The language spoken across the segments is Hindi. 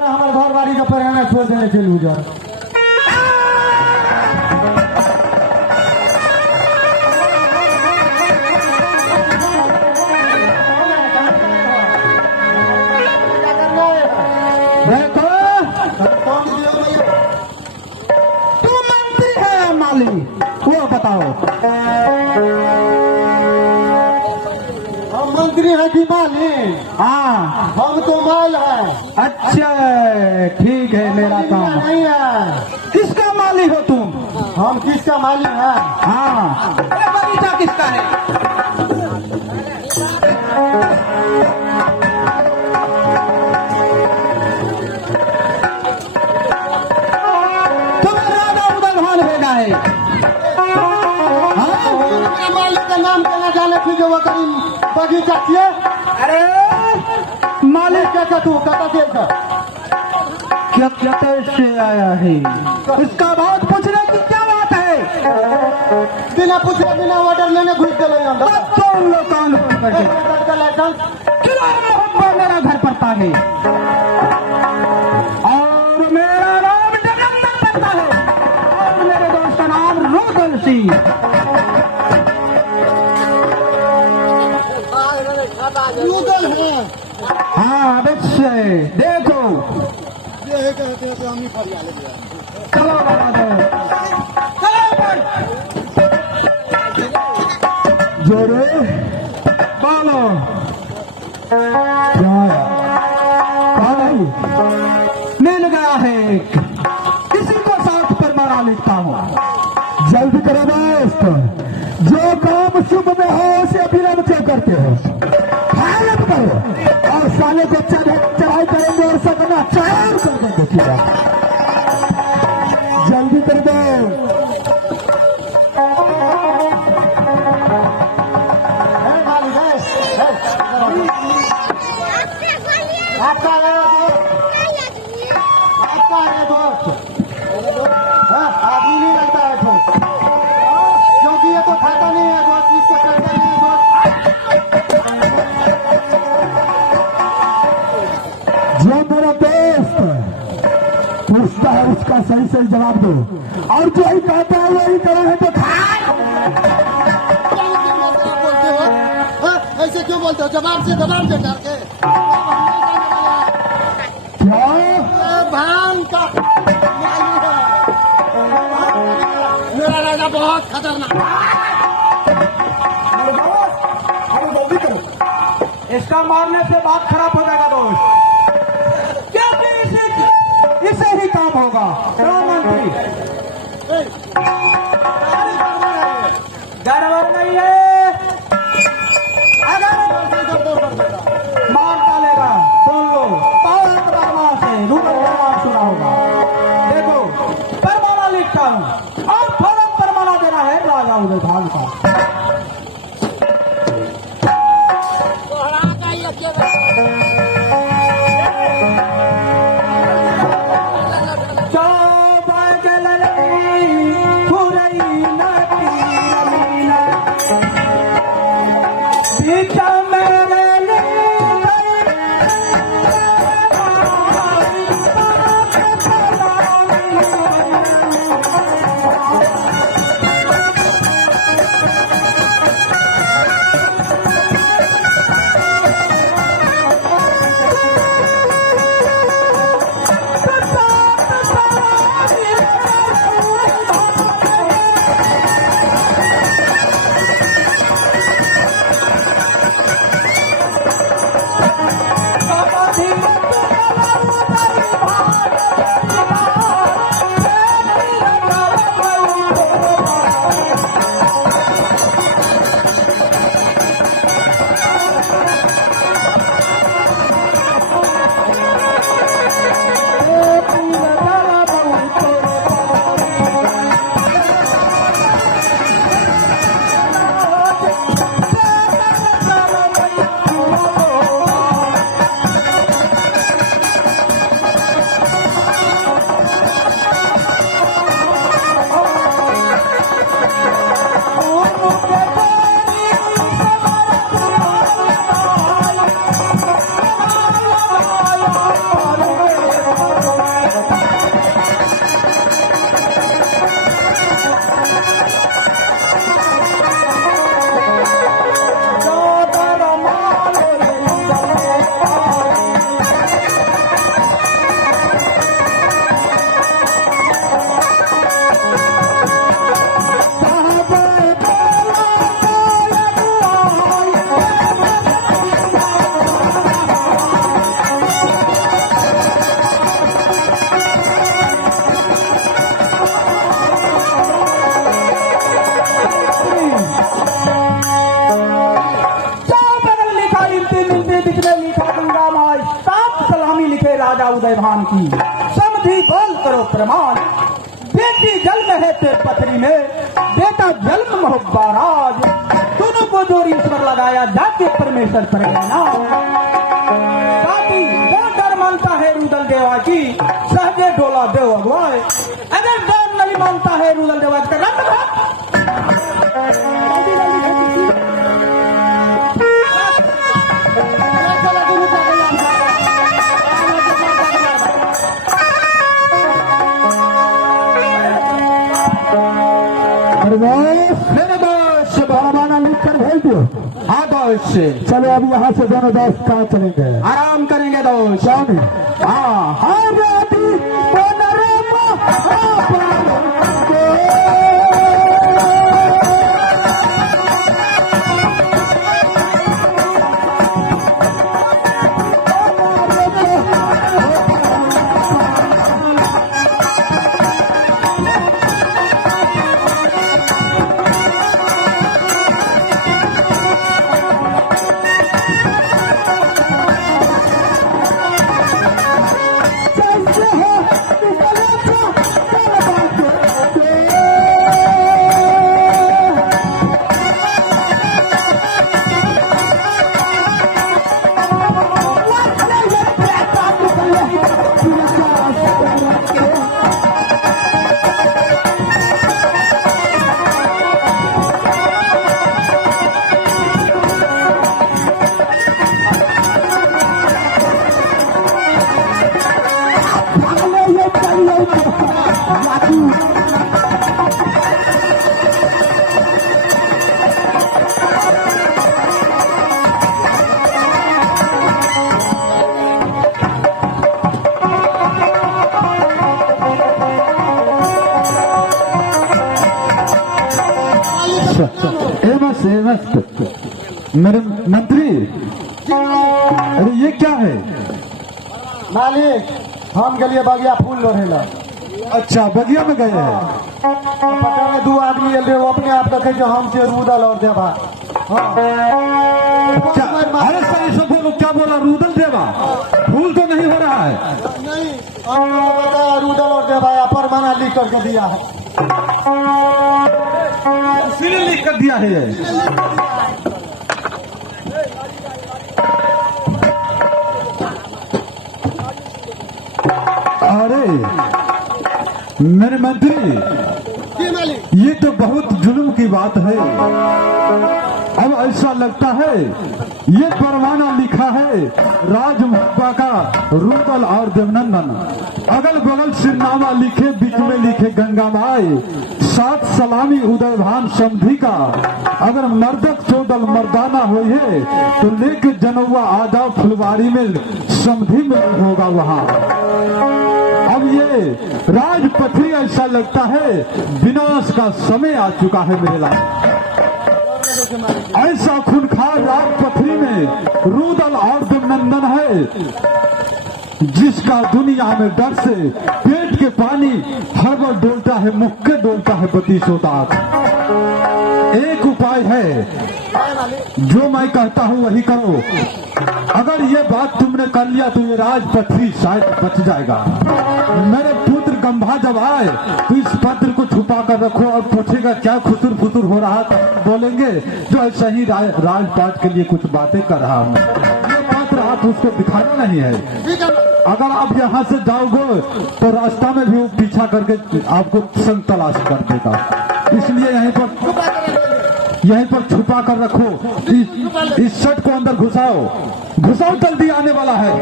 हमारे घर बाड़ी का परिणाम छोड़ देने चलू जा देखो तू मंत्री है माली वो बताओ हम मंत्री हैं कि माली हाँ हम तो माल है अच्छा ठीक है मेरा काम नहीं है किसका माली हो तुम हम किसका माली है हाँ अरे बगीचा किसका है तुम्हें राजा उदलभान भेजा है हाँ मालिक का नाम कहना जाने की जो बगीचा किए अरे मालिक क्या तू कहता क्या कैसे आया है उसका बात पूछने की क्या बात है बिना पूछे बिना ऑर्डर लेने घुस गए तुम लोग कौन मेरा घर पड़ता है और मेरा नाम जगन्नाथ पड़ता है और मेरे दोस्त का नाम रुदल सिंह रुदल है हाँ अवश्य देखो चलो जोरे बोलो मिल गया है किसी को साथ पर मारा लिखता हूँ जल्दी करो दोस्त जो काम शुभ में हो उसे अभिनव क्यों करते हो हालत करो और साले को चढ़ाई करेंगे और सपना चार कर देंगे ठीक है जल्दी कर दो आपका है दोस्त आदमी नहीं लगता है दोस्त क्योंकि ये तो खाता नहीं है दोस्त इसको करता नहीं है दोस्त जो मेरा दोस्त पूछता है उसका सही सही जवाब दो और जो ही कहता है वही करो है तो ऐसे क्यों बोलते हो जवाब से जवाब दे करके भांग का मेरा राजा बहुत खतरनाक इसका मारने से बात खराब हो जाएगा दोस्त क्योंकि इसे ही काम होगा मंत्री गड़बड़ नहीं है अगर मार डालेगा सुन लो सुना होगा देखो परमाना लिखता हूँ और फौरन परमाना देना है राजा उदयभान का चलो फरमान की। समधी बोल करो प्रमाण, बेटी जन्म है ते पथरी में, बेटा जन्म मोहब्बाराज। दोनों को जोड़ी ईश्वर लगाया, जाके परमेश्वर पर गया। वो डर मानता है रुदल देवा की, सहजे डोला देव अगवाए। अगर डर नहीं मानता है रुदल देवा का रंग मेरे दोस्त बहाना लिख कर भेज दो। हाँ दोस्त, चलो अब यहाँ से दोनों दोस्त कहाँ चलेंगे? आराम करेंगे दोस्त। शामी हाँ हाँ बेटी मेरे मंत्री, अरे ये क्या है? मालिक, हम गलिए बगिया फूल लोढ़ेला। अच्छा, बगिया में गए हैं। पता नहीं 2 आदमी एल वो अपने आप देखे जो हमसे रूदल और देवा। हाँ। अरे सही से बोलो, क्या बोला? रूदल देवा? फूल तो नहीं हो रहा है। नहीं, हमने बताया रूदल और देवा अपर मना लिख करके दिया है। इसीलिए लिख कर दिया है ये। अरे मेरे मंत्री, ये तो बहुत जुल्म की बात है। अब ऐसा लगता है ये परवाना लिखा है राज मुहब्बा का रूदल और देवनंदन। अगल बगल सिरनामा लिखे, बीच में लिखे गंगा माई, साथ सलामी उदयभान समधी का। अगर मर्दक चौदल मर्दाना हो ये तो लेके जनौआ आजा फुलवारी में समधी में होगा वहाँ। अब ये राजपथरी ऐसा लगता है विनाश का समय आ चुका है मेरे लाल। ऐसा खूंखार राजपथरी में रूदल और देवनंदन है जिसका दुनिया में डर से पेट के पानी हड़बड़ डोलता है, मुक्के डोलता है बत्तीसों दांत। एक उपाय है, जो मैं कहता हूँ वही करो। अगर ये बात तुमने कर लिया तो ये राजपथरी शायद बच जाएगा। मेरे पुत्र गंभा जब आए तो इस पत्र को छुपा कर रखो और पूछेगा क्या खुसुर फुसुर हो रहा था, बोलेंगे जो ऐसा ही राजपाट के लिए कुछ बातें कर रहा हूँ। ये पत्र आप उसको दिखाना नहीं है। अगर आप यहाँ से जाओगे तो रास्ता में भी वो पीछा करके आपको संग तलाश कर देगा। इसलिए यहीं पर छुपा कर रखो। इस शर्ट को अंदर घुसाओ जल्दी आने वाला है।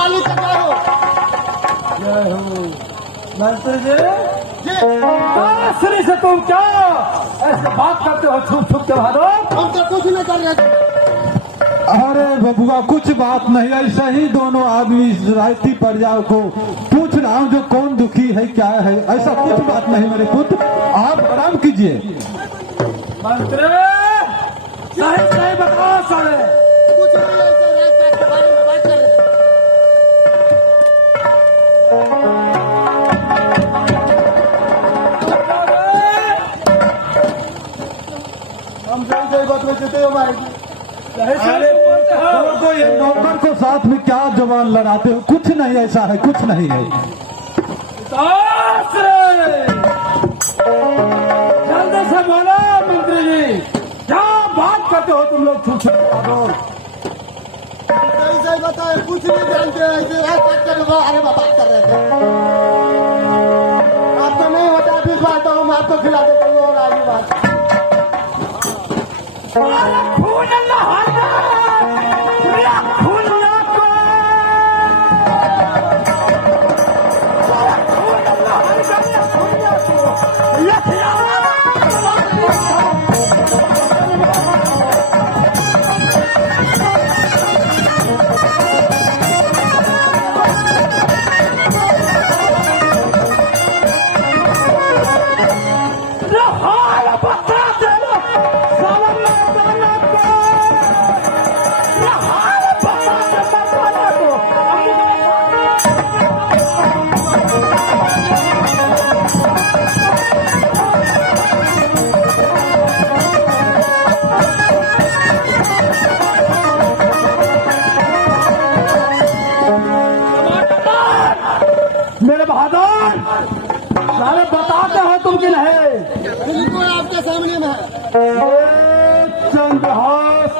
मालिक का जय हो। जय हो मंत्री जी। जी श्री से तुम क्या ऐसे बात करते हो छुप छुप के बहादुर? हम तो कुछ नहीं कर रहे थे। अरे बबुआ कुछ बात नहीं, ऐसा ही दोनों आदमी रायती प्रजा को पूछ रहा हूँ जो कौन दुखी है क्या है, ऐसा कुछ बात नहीं मेरे पुत्र, आप आराम कीजिए। मंत्री सही सही बताओ साले। कुछ नहीं, ऐसे राजकाज के बारे में बात कर रहे थे। हम सही बात में देते हमारे अरे तो ये नौकर को साथ में क्या जवान लड़ाते हो, कुछ नहीं ऐसा है, कुछ नहीं है। जल्दी से बोलो मंत्री जी, क्या बात करते हो तुम लोग छुप छुप? ऐसे ही बताए, कुछ नहीं जानते, ऐसे राजकाज के बारे में बात कर रहे थे। आपको नहीं होता विश्वास तो हम आपको खिला देते हैं और आगे बात। मेरे बहादुर सारे बताते हो तुम कि नहीं? बिल्कुल आपके सामने में है। चंद्रहास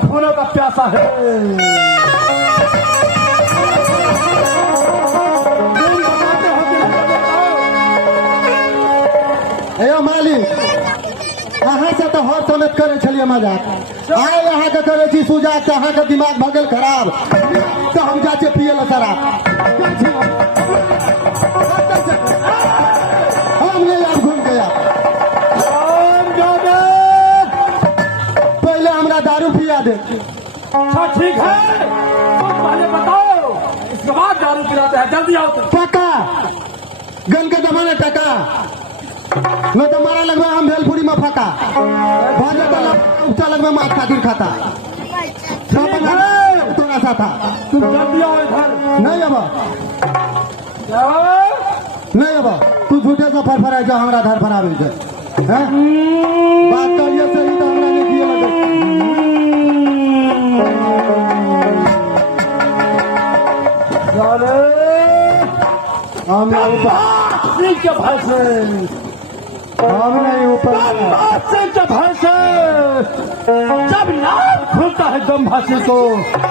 खूनों का प्यासा है। ए मालिक, अहाँ से तो हर समय करे छलिए मजाक, आए यहाँ के करे छी सुजाक के अहाँ के दिमाग भगल खराब, तो हम जाचे पिए ला शराब। हमने यार घूम गया, पहले हमरा दारू पिया दे। अच्छा ठीक है, तुम पहले बताओ, इसके बाद दारू पिलाते हैं। जल्दी आओ तुम। टका गन के जमाने टका न तो मारा लगवा हम भेलपुरी में फका भाजे उपचा लगवा माछ खातिर खाता तोरा सा था। तुम जल्दी आओ इधर। नहीं अब नहीं अब तू झूठे से फरफरा जा हमरा घर फरावे छै हैं? बात करिए सही तो हमरा नहीं किए हम के भाई हम नहीं ऊपर जब नाम खुलता है दम भाषी को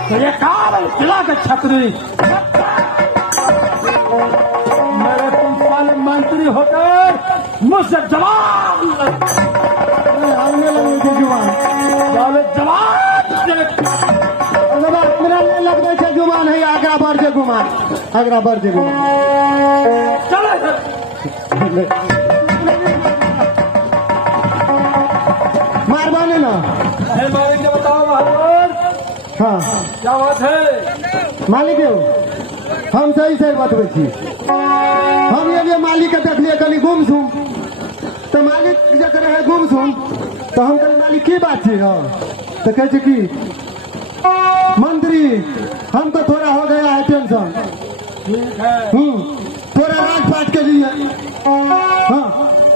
तो ये काबल किला के छतरी मेरे तुम साले मंत्री होकर मुझसे जवाब हमने लगे थे जुबान साले जवाब मेरा नहीं लगने से जुबान है आगरा बढ़ जे गुमान आगरा बढ़ जे गुमान चले मारवाने ना मालिक ने बताओ बहादुर हाँ क्या बात है? मालिक हो हम सही सही बतबै छी। हम ये मालिक के देखलिए कनी गुमसुम तो मालिक जब रहे गुमसुम तो हम कहलिए मालिक की बात छी तो कहे छै कि मंत्री हम तो थोड़ा हो गया है टेंशन। ठीक है थोड़ा राजपाट के लिए हाँ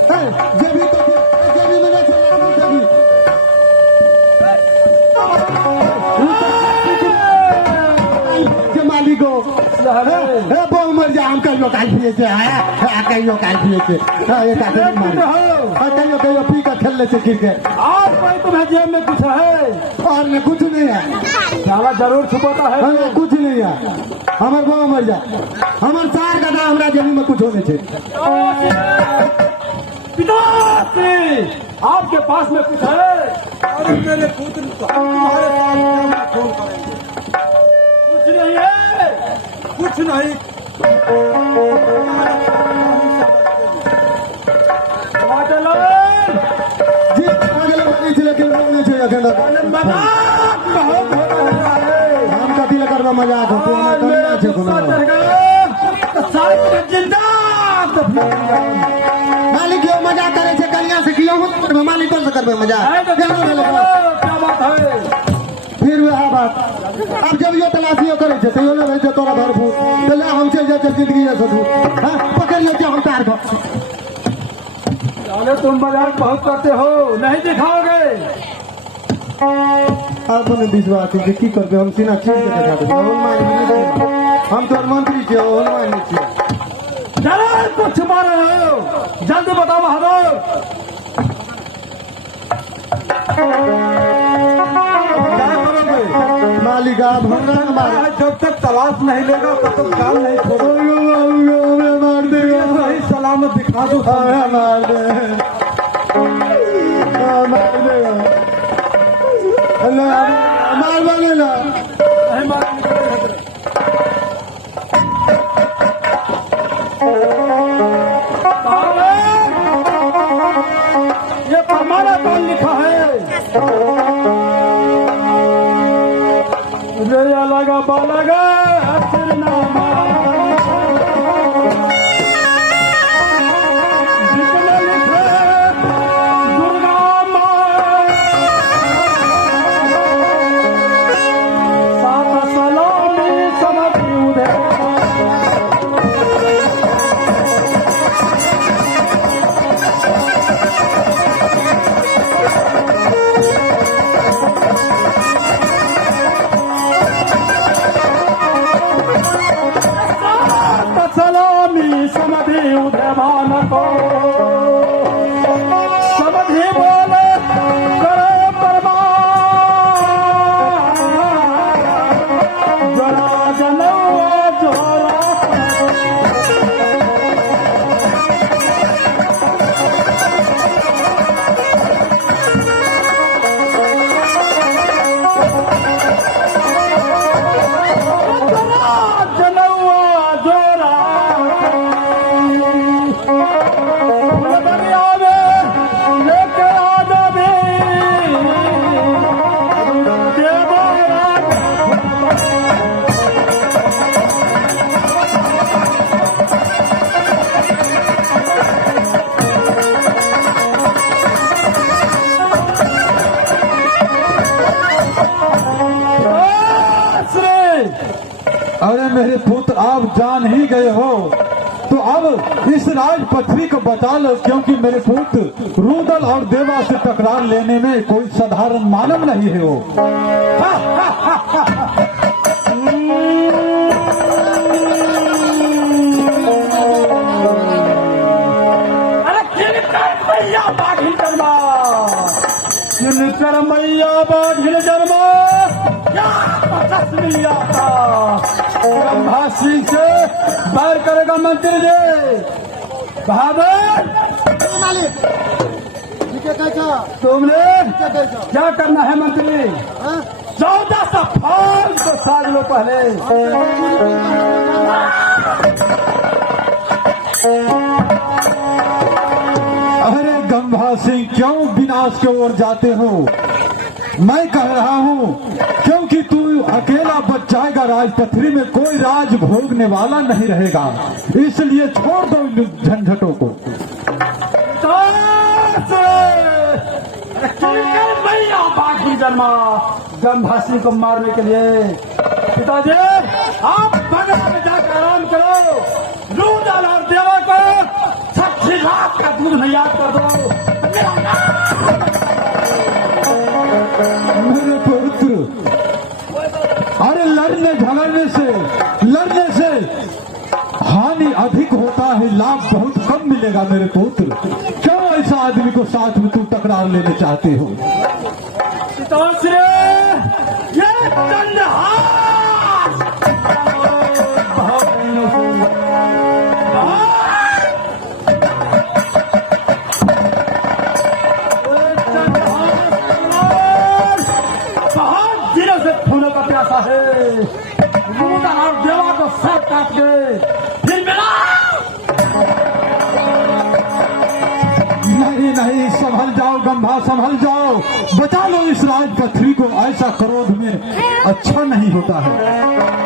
जब भी तो जब भी मैंने जब भी मालिक हो बहु मर जा हम कहियो काल पिए से आया कहियो काल पिए से कहियो कहियो पी कर खेल ले से क्रिकेट आज भाई तुम्हें जेब में कुछ है और न कुछ नहीं है साला जरूर छुपाता है। हमें कुछ नहीं है हमारे बहु मर जा हमारे सार का हमारा जमीन में कुछ होने थे पिताश्री, आपके पास में कुछ है? अरे मेरे पुत्र तुम्हारे साथ क्या खून करेंगे? कुछ नहीं है। कुछ नहीं। जी आगे लगनी थी लेकिन बोलने चाहिए मजाक बहुत हो रहा है। हम कभी लगा मजाक होते हैं मेरा गुस्सा चढ़ गया तो सारे जिंदा मालिक क्यों मजाक करे छे? कन्या से कियो मत मालिक कौन से करबे मजाक? क्या बात है? फिर वह बात अब जब यो तलाशियो करे छे तो यो ले छे तोरा भरपूर तो ले हम चल जाए जिंदगी से तू हां पकड़ियो क्या हम तार को। अरे तुम मजाक बहुत करते हो, नहीं दिखाओगे? आपने विश्वास है की करबे? हम सीना चीज के देखा दे हम तो मंत्री छे हनुमान नहीं छे। जरा कुछ मारे हो, जल्दी बताओ बहादुर। क्या करोगे? मालिक आप हमरा मार जब तक तलाश नहीं लेगा तब तक गाल नहीं छोड़ोगे। हमें मार देगा। सही सलामत दिखा दो। हमें मार दे मार देगा। अल्लाह मार वाले ना नहीं मारेंगे। ये फरमाना कौन लिखा है? रे लगा बालगा हसर नामा जितने लिखे दुर्गा माँ सात सलामी समझी उधर सलामी समझी उदयमान को समझी बोले करे परमान जरा जनवा जोरा जनवा जोरा दरिया में लेके आ जाबे अरे मेरे पुत्र आप जान ही गए हो तो अब इस राजपथरी को बचा लो, क्योंकि मेरे पुत्र रुदल और देवा से टकरार लेने में कोई साधारण मानव नहीं है वो। अरे किनकर मैया बाघिल जन्मा, किनकर मैया बाघिल जन्मा, क्या पचास मिलिया था ब्रह्मा सिंह से बैर करेगा मंत्री जी। बहादुर मालिक ठीक है तुमने क्या करना है मंत्री? 14 फाल को साज लो पहले। अरे गंभा सिंह क्यों विनाश की ओर जाते हो? मैं कह रहा हूँ क्योंकि तू अकेला बच जाएगा, राजपथरी में कोई राज भोगने वाला नहीं रहेगा, इसलिए छोड़ दो इन झंझटों को। मैया बाकी जन्मा गंभा सिंह को मारने के लिए। पिताजी आप बगल में जाकर आराम करो, रुदल और देवा को 60 लाख का दूध में याद कर दो। मेरे पुत्र, अरे लड़ने से हानि अधिक होता है, लाभ बहुत कम मिलेगा मेरे पुत्र। क्यों ऐसा आदमी को साथ में तू टकरार लेने चाहते हो? पिताश्री ये चंडहास बहुत आशा है। रूदन और देवा को सर काट के फिर मिला। नहीं नहीं, संभल जाओ गंभा, संभल जाओ, बचा लो इस राज पथरी को। ऐसा क्रोध में अच्छा नहीं होता है।